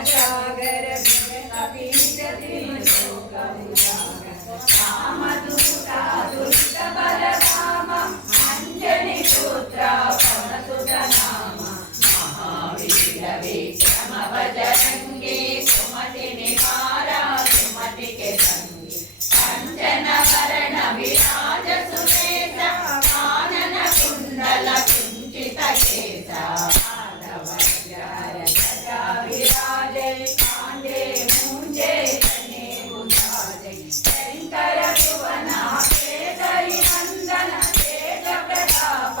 सागर रामदूता दुष्ट बलराम अंजनी पुत्र पवनसुत नाम महावीर विक्रम बजरंगी सुमति निवारा सुमति के संगी कंचन वरण विराज सुवेश कानन कुंडल कुंचित केसा विराजे कांडे मुंजे तने बुझाजे शंकर भुवन केसरी नंदन तेज प्रताप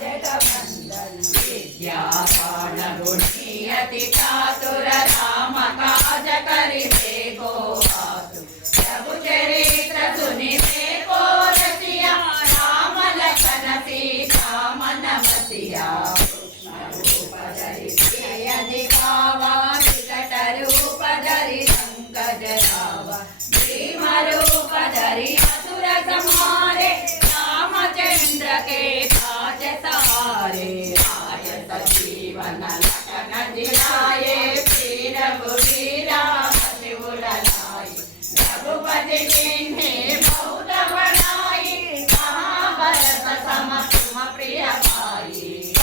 जगवंदन विद्यावान गुणीयति चातुर राम काज करिबे को आतुर प्रभु चरित्र सुनिबे को रसिया राम लखन सीता मन बसिया दिखावा विकट रूप धरि संकट रावा भीम रूप धरि असुर संहारे रामचंद्र के काज सहारे आयत जीवन लखन जिलाए वीर बुढ़ीरा बुलाए रघुपति किन्हे बहुत बड़ाई महाभारत सम तुम प्रिय भाई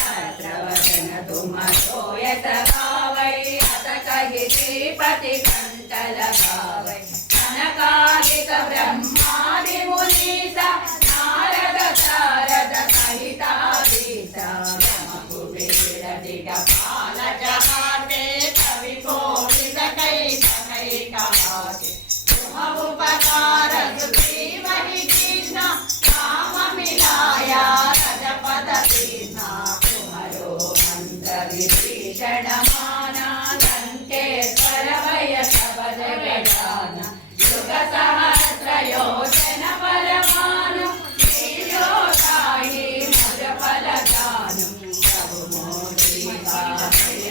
तुम सोयत गावै अत कहि श्रीपति कंठ लगावै कनकादिक ब्रह्मादि मुनीसा नारद सारद सहिता सीता कुबेर दिगपाल जहाते कवि कोविद कै कहाते तुम उपकार सुग्रीवहि कीन्हा राम मिलाया रजपद दीन्हा विभीषण माना लंकेश्वर वै सब जगजाना युग सहस्र योजन बलवानु लील्योताहि मज फल दानु प्रभु मोहि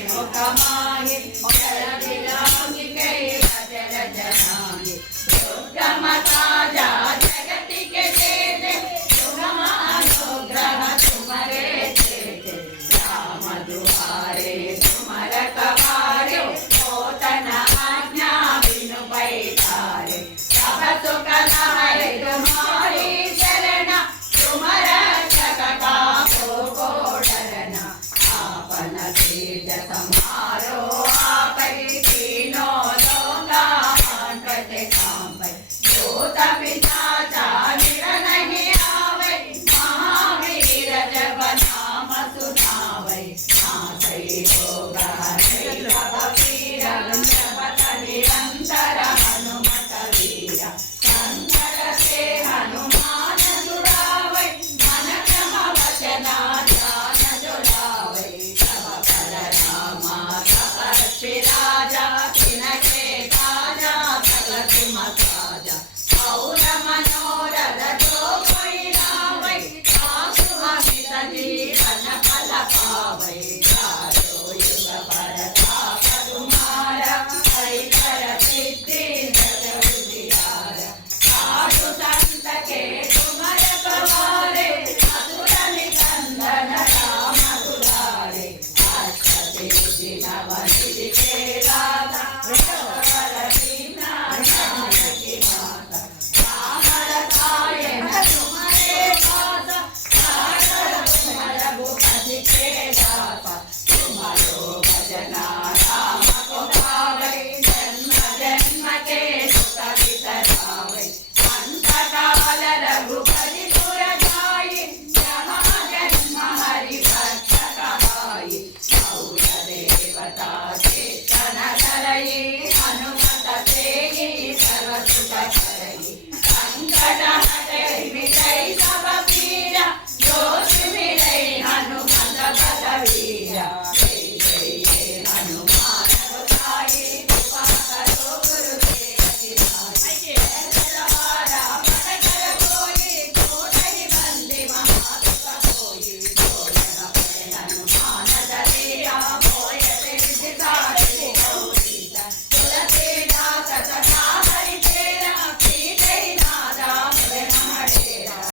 मुख माहि जल दिलाहि कै बजर जनाहि दुर्गम ताजा जगति के जेते सुगम अनुग्रह तुमरे जेते राम दुआरे तुमर कवारे होतन आज्ञा बिनु पैठारे सब सुख लहरे तुम्हारी शरण तुम रक्षक काहू को डरना आपन तेज समारो